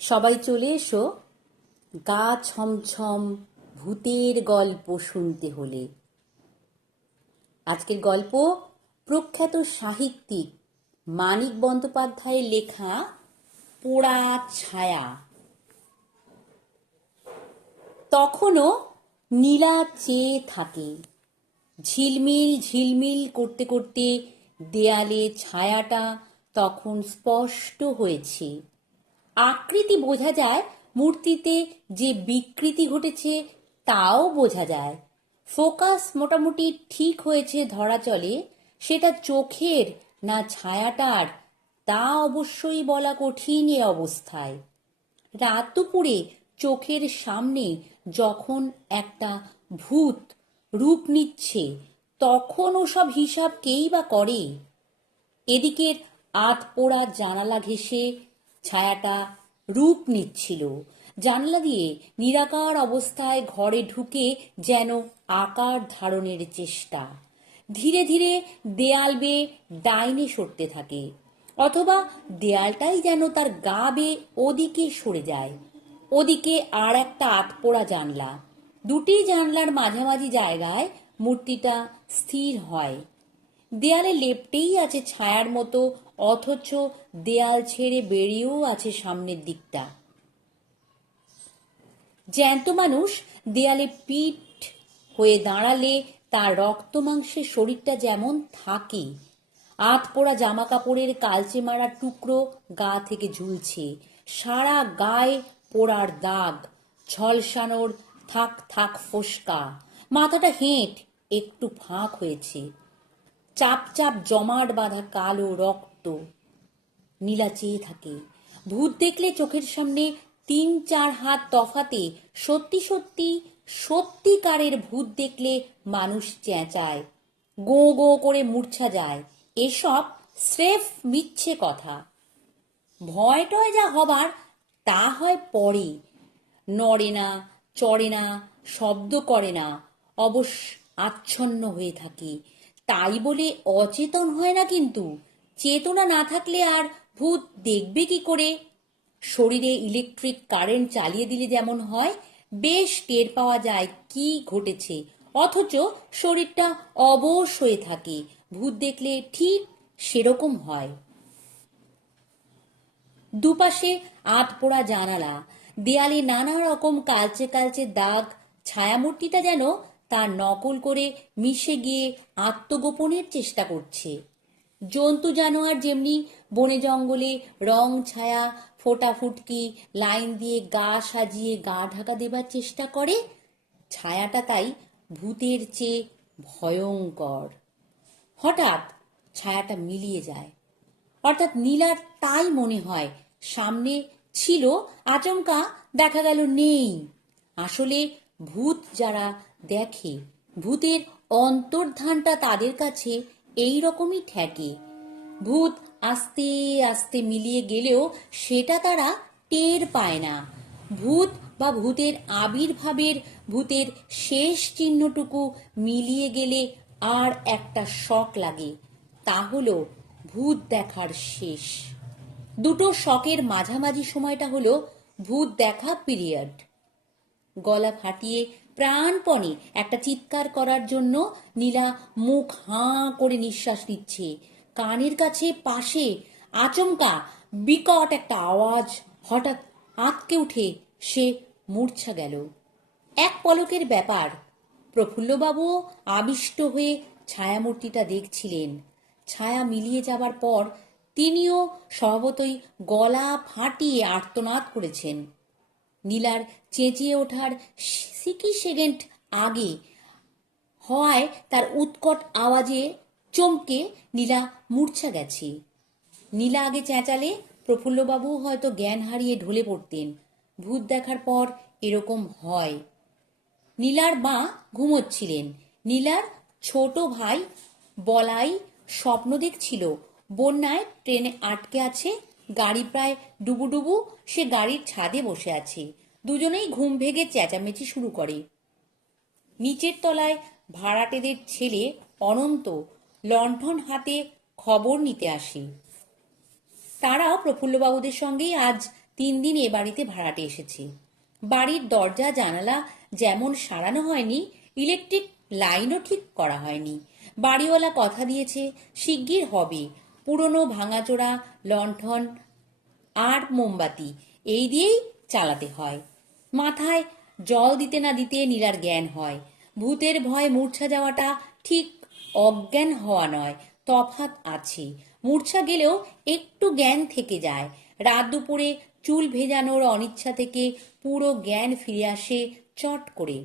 সবাই চলে এসো। গা ছমছম ভূতের গল্প শুনতে হলে। আজকের গল্প প্রখ্যাত সাহিত্যিক মানিক বন্দ্যোপাধ্যায়ের লেখা পোড়া ছায়া। তখনও নীলা চেয়ে থাকে। ঝিলমিল ঝিলমিল করতে করতে দেয়ালে ছায়াটা তখন স্পষ্ট হয়েছে। আকৃতি বোঝা যায়, মূর্তিতে যে বিকৃতি ঘটেছে তাও বোঝা যায়। ফোকাস মোটামুটি ঠিক হয়েছে ধরা চলে, সেটা চোখের না ছায়াটার, তা অবশ্যই বলা কঠিন এ অবস্থায়। রাত দুপুরে চোখের সামনে যখন একটা ভূত রূপ নিচ্ছে, তখন ওসব হিসাব কেই বা করে? এদিকের আধ পোড়া জানালা ঘেঁষে ছায়াটা রূপ নিচ্ছিল। জানলা দিয়ে নিরাকার অবস্থায় ঘরে ঢুকে যেন আকার ধারণের চেষ্টা। ধীরে ধীরে দেয়াল বেয়ে ডাইনে সরতে থাকে, অথবা দেয়ালটাই যেন তার গা বেয়ে ওদিকে সরে যায়। ওদিকে আর একটা আতপোড়া জানলা। দুটি জানলার মাঝামাঝি জায়গায় মূর্তিটা স্থির হয়। দেয়ালে লেপটেই আছে ছায়ার মতো, অথচ দেয়াল ছেড়ে বেরিয়েও আছে সামনের দিকটা। জ্যান্ত মানুষ দেয়ালে পিঠ হয়ে দাঁড়ালে তার রক্ত মাংসের শরীরটা যেমন থাকে। আত পোড়া জামা কাপড়ের কালচে মারা টুকরো গা থেকে ঝুলছে। সারা গায়ে পোড়ার দাগ, ঝলসানোর থাক থাক ফোসকা। মাথাটা হেঁট, একটু ফাঁক হয়েছে। চাপ চাপ জমাট বাঁধা কালো রক্ত নীলা চেয়ে থাকে। ভূত দেখলে চোখের সামনে তিন চার হাত তফাতে সত্যি সত্যি সত্যিকারের ভূত দেখলে মানুষ চেঁচায়, গো গো করে মূর্ছা যায়। এসব স্রেফ মিথ্যে কথা। ভয় টয় যা হবার তা হয় পরে। নড়ে না, চড়ে না, শব্দ করে না, অবশ্য আচ্ছন্ন হয়ে থাকে। তাই বলে অচেতন হয় না কিন্তু। চেতনা না থাকলে আর ভূত দেখবে কি করে? শরীরে ইলেকট্রিক কারেন্ট চালিয়ে দিলে যেমন হয়, বেশ টের পাওয়া যায় কি ঘটেছে। অথচ শরীরটা অবশ হয়ে থাকে, ভূত দেখলে ঠিক সেরকম হয়। দুপাশে আট পোড়া জানালা, দেয়ালে নানা রকম কালচে কালচে দাগ, ছায়ামূর্তিটা যেন তার নকল করে মিশে গিয়ে আত্মগোপনের চেষ্টা করছে। জন্তু জানোয়ার যেমনি বনে জঙ্গলে রং, ছায়া, ফোটা ফুটকি, লাইন দিয়ে গা সাজিয়ে গা ঢাকা দেবার চেষ্টা করে, ছায়াটা তাই ভূতের চেয়ে ভয়ঙ্কর। হঠাৎ ছায়াটা মিলিয়ে যায়। অর্থাৎ নীলার তাই মনে হয় সামনে ছিল, আচমকা দেখা গেল নেই। আসলে ভূত যারা দেখে ভূতের অন্তর্ধানটা তাদের কাছে এই রকমই ঠেকে। ভূত আস্তে আস্তে মিলিয়ে গেলেও সেটা তারা টের পায় না। ভূত বা ভূতের আবির্ভাবের ভূতের শেষ চিহ্নটুকু মিলিয়ে গেলে আর একটা শখ লাগে, তা হলো ভূত দেখার শেষ। দুটো শখের মাঝামাঝি সময়টা হলো ভূত দেখা পিরিয়ড। গলা ফাটিয়ে প্রাণপণে একটা চিৎকার করার জন্য নীলা মুখ হাঁ করে নিঃশ্বাস নিচ্ছে। কানের কাছে পাশে আচমকা বিকট একটা আওয়াজ হঠাৎ আঁতকে উঠে সে মূর্ছা গেল। এক পলকের ব্যাপার। প্রফুল্লবাবু আবিষ্ট হয়ে ছায়ামূর্তিটা দেখছিলেন। ছায়া মিলিয়ে যাবার পর তিনিও স্বভাবতই গলা ফাটিয়ে আর্তনাদ করেছেন। নীলার চেঁচিয়ে ওঠার সিকি সেকেন্ড আগে হয় তার উৎকট আওয়াজে চমকে নীলা মূর্ছা গেছে। নীলা আগে চেঁচালে প্রফুল্লবাবু হয়তো জ্ঞান হারিয়ে ঢলে পড়তেন। ভূত দেখার পর এরকম হয়। নীলার মা ঘুমোচ্ছিলেন। নীলার ছোট ভাই বলাই স্বপ্ন দেখছিল। বন্যায় ট্রেনে আটকে আছে গাড়ি প্রায় ডুবুডুবু, সে গাড়ির ছাদে বসে আছে। দুজনেই ঘুম ভেঙে চেঁচামেচি শুরু করে। নিচের তলায় ভাড়াটেদের ছেলে অনন্ত লণ্ঠন হাতে খবর নিতে আসে। তারাও প্রফুল্লবাবুদের সঙ্গেই আজ তিন দিন এ বাড়িতে ভাড়াটে এসেছে। বাড়ির দরজা, জানালা যেমন সারানো হয়নি, ইলেকট্রিক লাইনও ঠিক করা হয়নি। বাড়িওয়ালা কথা দিয়েছে, শিগগির হবে। পুরনো ভাঙাচোরা, লণ্ঠন আর মোমবাতি, এই দিয়েই চালাতে হয়। মাথায় জল দিতে না দিতে নীলার জ্ঞান হয়। ভূতের ভয় মূর্ছা যাওয়াটা ঠিক অজ্ঞান হওয়া নয় তফাত আছে। মূর্ছা গেলেও একটু জ্ঞান থেকে যায়। রাত দুপুরে চুল ভেজানোর অনিচ্ছা থেকে পুরো জ্ঞান ফিরে আসে চট করে।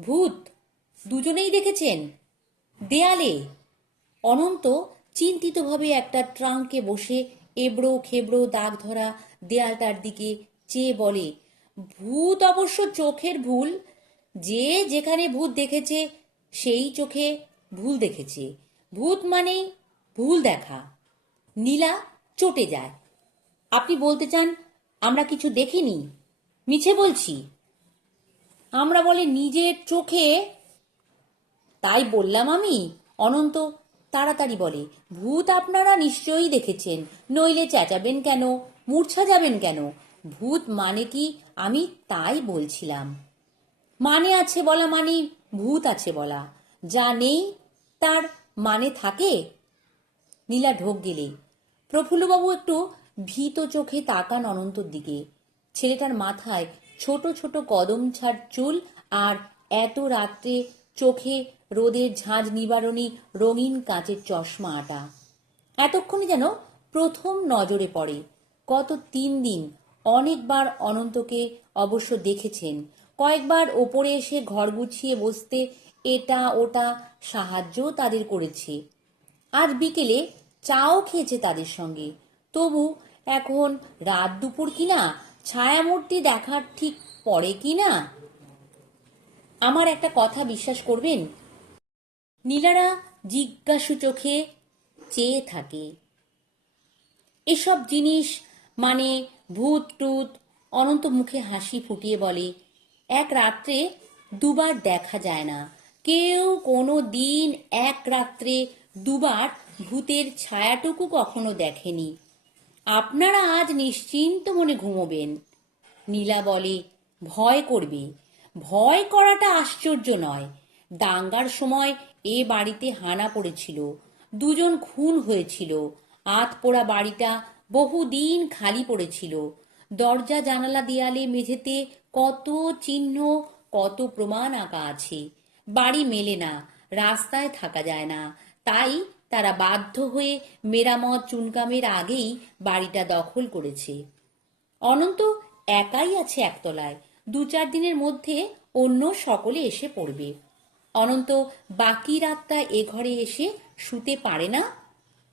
ভূত, দুজনেই দেখেছেন? দেয়ালে, অনন্ত চিন্তিতভাবে একটা ট্রাঙ্কে বসে এবড়ো খেবড়ো দাগ ধরা দেয়ালটার দিকে চেয়ে বলে, ভূত অবশ্য চোখের ভুল। যে যেখানে ভূত দেখেছে, সেই চোখে ভুল দেখেছে। ভূত মানেই ভুল দেখা। নীলা চটে যায়। আপনি বলতে চান, আমরা কিছু দেখিনি? মিছে বলছি। আমরা বলে, নিজের চোখে? তাই বললাম আমি, অনন্ত তাড়াতাড়ি বলে, ভূত আপনারা নিশ্চয়ই দেখেছেন। নইলে চেঁচাবেন কেন? মূর্ছা যাবেন কেন? ভূত মানে কি? আমি তাই বলছিলাম। মানে আছে বলা মানে ভূত আছে বলা। যা নেই, তার মানে থাকে? নীলা ঢোক গেলে। প্রফুল্লবাবু একটু ভীত চোখে তাকান অনন্তর দিকে। ছেলেটার মাথায় ছোট ছোট কদম ছাড় চুল আর এত রাত্রে চোখে রোদের ঝাঁঝ নিবারণী রঙিন কাঁচের চশমা আটা। এতক্ষণে যেন প্রথম নজরে পড়ে গত তিন দিন অনেকবার অনন্তকে অবশ্য দেখেছেন। কয়েকবার ওপরে এসে ঘর গুছিয়ে বসতে এটা ওটা সাহায্যও তাদের করেছে। আজ বিকেলে চাও খেয়েছে তাদের সঙ্গে। তবু এখন রাত দুপুর কিনা? ছায়ামূর্তি দেখার ঠিক পড়ে কিনা? আমার একটা কথা বিশ্বাস করবেন? নীলারা জিজ্ঞাসু চোখে চেয়ে থাকে। এসব জিনিস মানে ভূত টুত অনন্ত মুখে হাসি ফুটিয়ে বলে, এক রাত্রে দুবার দেখা যায় না। কেউ কোনো দিন এক রাত্রে দুবার ভূতের ছায়াটুকু কখনো দেখেনি। আপনারা আজ নিশ্চিন্ত মনে ঘুমোবেন। নীলা বলে, ভয় করবে। ভয় করাটা আশ্চর্য নয়। দাঙ্গার সময় এ বাড়িতে হানা পড়েছিল। দুজন খুন হয়েছিল। আত পোড়া বাড়িটা বহুদিন খালি পড়েছিল। দরজা জানালা দেয়ালে মেঝেতে কত চিহ্ন, কত প্রমাণ আঁকা আছে। বাড়ি মেলে না, রাস্তায় থাকা যায় না। তাই তারা বাধ্য হয়ে মেরামত চুনকামের আগেই বাড়িটা দখল করেছে। অনন্ত একাই আছে একতলায়। দু চার দিনের মধ্যে অন্য সকলে এসে পড়বে। অনন্ত বাকি রাতটা এ ঘরে এসে শুতে পারে না?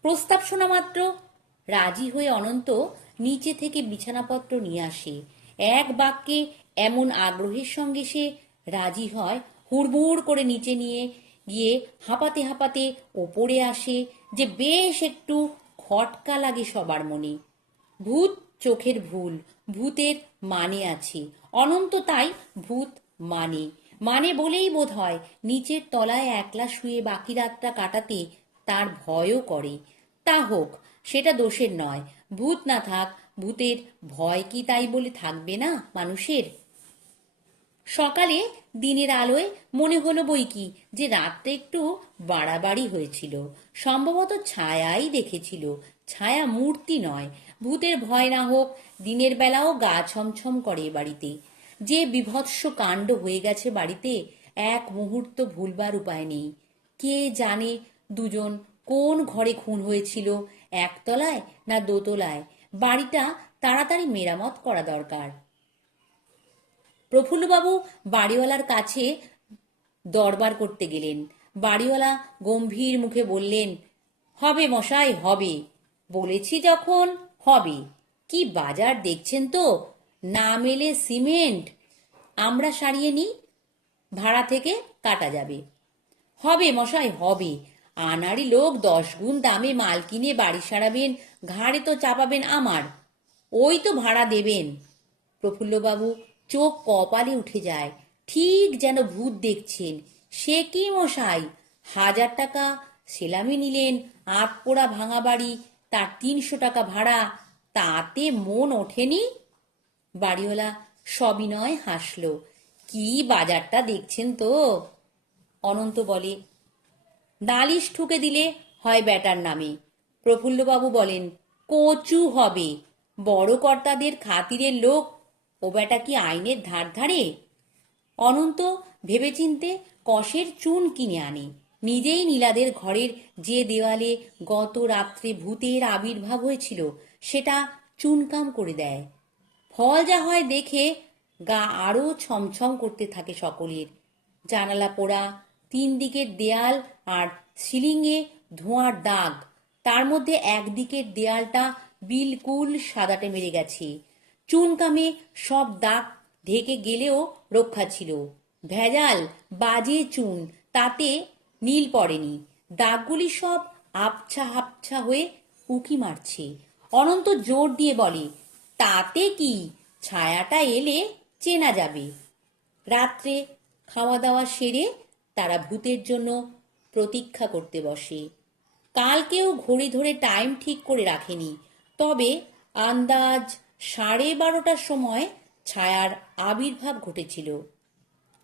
প্রস্তাব শোনা মাত্র। রাজি হয়ে অনন্ত নিচে থেকে বিছানাপত্র নিয়ে আসে। এক বাক্যে এমন আগ্রহের সঙ্গে সে রাজি হয়, হুড়মুড় করে নিচে নিয়ে গিয়ে হাঁপাতে হাঁপাতে ওপরে আসে যে বেশ একটু খটকা লাগে সবার মনে। ভূত চোখের ভুল, ভূতের মানে আছে। অনন্ত তাই ভূত মানে। মানে বলেই বোধ হয় নিচের তলায় একলা শুয়ে বাকি রাতটা কাটাতে তার ভয়ও করে। তা হোক, সেটা দোষের নয়। ভূত না থাক, ভূতের ভয় কি তাই বলে থাকবে না মানুষের? সকালে দিনের আলোয় মনে হলো বই কি, যে রাতটা একটু বাড়াবাড়ি হয়েছিল। সম্ভবত ছায়াই দেখেছিল। ছায়া মূর্তি নয়। ভূতের ভয় না হোক, দিনের বেলাও গা ছমছম করে বাড়িতে। যে বিভৎস কাণ্ড হয়ে গেছে বাড়িতে, এক মুহূর্ত ভুলবার উপায় নেই। কে জানে দুজন কোন ঘরে খুন হয়েছিল, একতলায় না দোতলায়? বাড়িটা তাড়াতাড়ি মেরামত করা দরকার। প্রফুল্লবাবু বাড়িওয়ালার কাছে দরবার করতে গেলেন। বাড়িওয়ালা গম্ভীর মুখে বললেন, হবে মশাই, হবে। বলেছি যখন, হবে। কি বাজার দেখছেন তো? না মেলে সিমেন্ট, আমরা সারিয়ে নিই, ভাড়া থেকে কাটা যাবে। হবে মশাই, হবে। আনাড়ি লোক দশ গুণ দামে মাল কিনে বাড়ি সারাবেন, ঘাড়ে তো চাপাবেন আমার। ওই তো ভাড়া দেবেন। প্রফুল্লবাবু চোখ কপালে উঠে যায়, ঠিক যেন ভূত দেখছেন। সে কি মশাই? হাজার টাকা সেলামি নিলেন আট পোড়া ভাঙা বাড়ি, তার তিনশো টাকা ভাড়া, তাতে মন ওঠেনি? বাড়িওয়ালা সবিনয় হাসল। কি বাজারটা দেখছেন তো? অনন্ত বলে, নালিশ ঠুকে দিলে হয় ব্যাটার নামে। প্রফুল্লবাবু বলেন, কচু হবে। বড় কর্তাদের খাতিরের লোক, ও ব্যাটা কি আইনের ধার ধারে? অনন্ত ভেবেচিন্তে কষের চুন কিনে আনে। নিজেই নীলাদের ঘরের যে দেওয়ালে গত রাত্রে ভূতের আবির্ভাব হয়েছিল, সেটা চুনকাম করে দেয়। ফল যা হয় দেখে গা আরও ছমছম করতে থাকে সকলের। জানালা পোড়া, তিন দিকের দেয়াল আর সিলিংয়ে ধোঁয়ার দাগ, তার মধ্যে একদিকের দেয়ালটা বিলকুল সাদাটে মেরে গেছে। চুনকামে সব দাগ ঢেকে গেলেও রক্ষা ছিল। ভেজাল, বাজে চুন, তাতে নীল পড়েনি। দাগগুলি সব আবছা হাপছা হয়ে উকি মারছে। অনন্ত জোর দিয়ে বলে তাতে কি ছায়াটা এলে চেনা যাবে? রাত্রে খাওয়া দাওয়া সেরে তারা ভূতের জন্য প্রতীক্ষা করতে বসে। কালকেও ঘড়ি ধরে টাইম ঠিক করে রাখেনি, তবে আন্দাজ সাড়ে বারোটার সময় ছায়ার আবির্ভাব ঘটেছিল।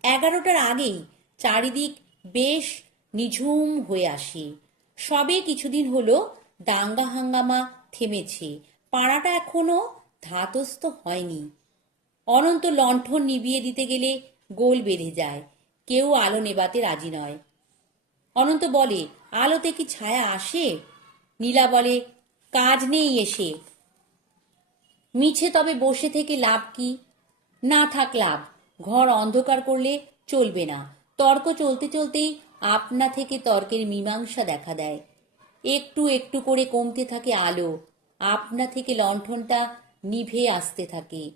এগারোটার আগেই চারিদিক বেশ নিঝুম হয়ে আসে। সবে কিছুদিন হলো দাঙ্গা হাঙ্গামা থেমেছে। পাড়াটা এখনও ধাতস্থ হয়নি। অনন্ত লণ্ঠন নিভিয়ে দিতে গেলে গোল বেঁধে যায়। কেউ আলো নেবাতে রাজি নয়। অনন্ত বলে, আলোতে কি ছায়া আসে? নীলা বলে, কাজ নেই এসে। মিছে তবে বসে থেকে লাভ কি? না থাক লাভ। ঘর অন্ধকার করলে চলবে না। তর্ক চলতে চলতেই আপনা থেকে তর্কের মীমাংসা দেখা দেয়। একটু একটু করে কমতে থাকে আলো। আপনা থেকে লণ্ঠনটা নিভে আসতে থাকে।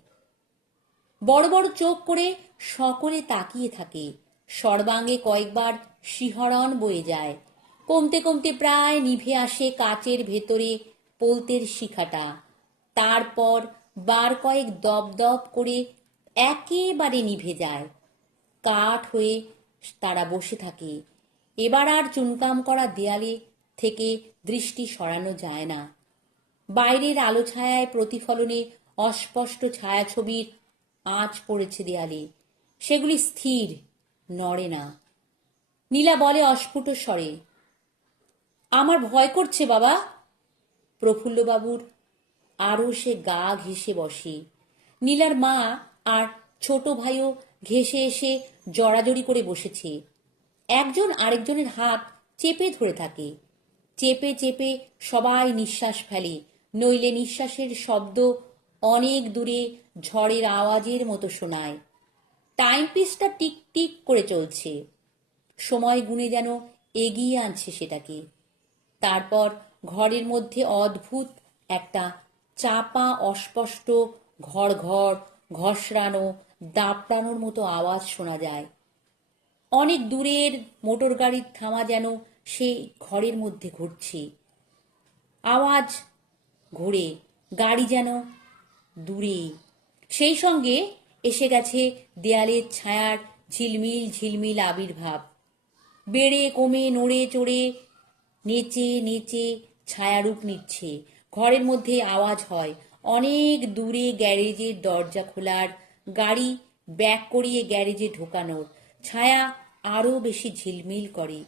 বড় বড় চোখ করে সকলে তাকিয়ে থাকে। সর্বাঙ্গে কয়েকবার শিহরণ বয়ে যায়। কমতে কমতে প্রায় নিভে আসে কাচের ভেতরে পোলতের শিখাটা। তারপর বার কয়েক দপদপ করে একেবারে নিভে যায়। কাঠ হয়ে তারা বসে থাকে। এবার আর চুনকাম করা দেয়ালে থেকে দৃষ্টি সরানো যায় না। বাইরের আলো ছায়ায় প্রতিফলনে অস্পষ্ট ছায়াছবির আঁচ পড়েছে দেয়ালে। সেগুলি স্থির, নড়ে না। নীলা বলে অস্ফুট স্বরে, আমার ভয় করছে বাবা। প্রফুল্লবাবুর আরও সে গা ঘেঁষে বসে। নীলার মা আর ছোট ভাইও ঘেঁষে এসে জড়াজড়ি করে বসেছে। একজন আরেকজনের হাত চেপে ধরে থাকে। চেপে চেপে সবাই নিঃশ্বাস ফেলে। নইলে নিঃশ্বাসের শব্দ অনেক দূরে ঝড়ের আওয়াজের মতো শোনায়। টাইম পিসটা টিক টিক করে চলছে। সময় গুণে যেন এগিয়ে আনছে সেটাকে। তারপর ঘরের মধ্যে অদ্ভুত একটা চাপা, অস্পষ্ট ঘর ঘর ঘষড়ানো দাপটানোর মতো আওয়াজ শোনা যায়। অনেক দূরের মোটর গাড়ির থামা যেন সেই ঘরের মধ্যে ঘুরছে। আওয়াজ ঘুরে, গাড়ি যেন দূরে। সেই সঙ্গে এসে গেছে দেয়ালের ছায়ার ঝিলমিল ঝিলমিল আবির্ভাব। বেড়ে, কমে, নড়ে, চড়ে, নেচে নেচে ছায়ারূপ নিচ্ছে। ঘরের মধ্যে আওয়াজ হয়, অনেক দূরে গ্যারেজের দরজা খোলার, গাড়ি ব্যাক করিয়ে গ্যারেজে ঢোকানোর। ছায়া আরও বেশি ঝিলমিল করে।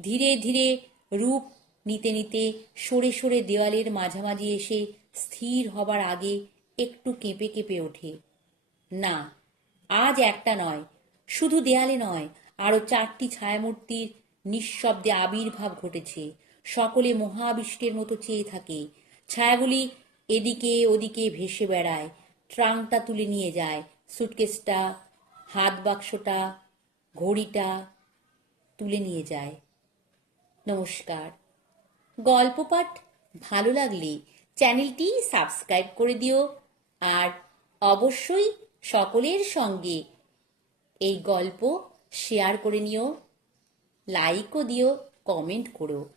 ধীরে ধীরে রূপ নিতে নিতে সরে সরে দেওয়ালের মাঝামাঝি এসে স্থির হবার আগে একটু কেঁপে কেঁপে ওঠে। না, আজ একটা নয়, শুধু দেয়ালে নয় আরও চারটি ছায়ামূর্তির নিঃশব্দে আবির্ভাব ঘটেছে। সকলে মহাবিষ্টের মতো চেয়ে থাকে। ছায়াগুলি এদিকে ওদিকে ভেসে বেড়ায় ট্রাঙ্কটা তুলে নিয়ে যায়, সুটকেসটা হাত বাক্সটা ঘড়িটা তুলে নিয়ে যায়। নমস্কার। গল্প পাঠ ভালো লাগলে চ্যানেলটি সাবস্ক্রাইব করে দিও। আর অবশ্যই সকলের সঙ্গে এই গল্প শেয়ার করে নিও। লাইকও দিও, কমেন্ট করো।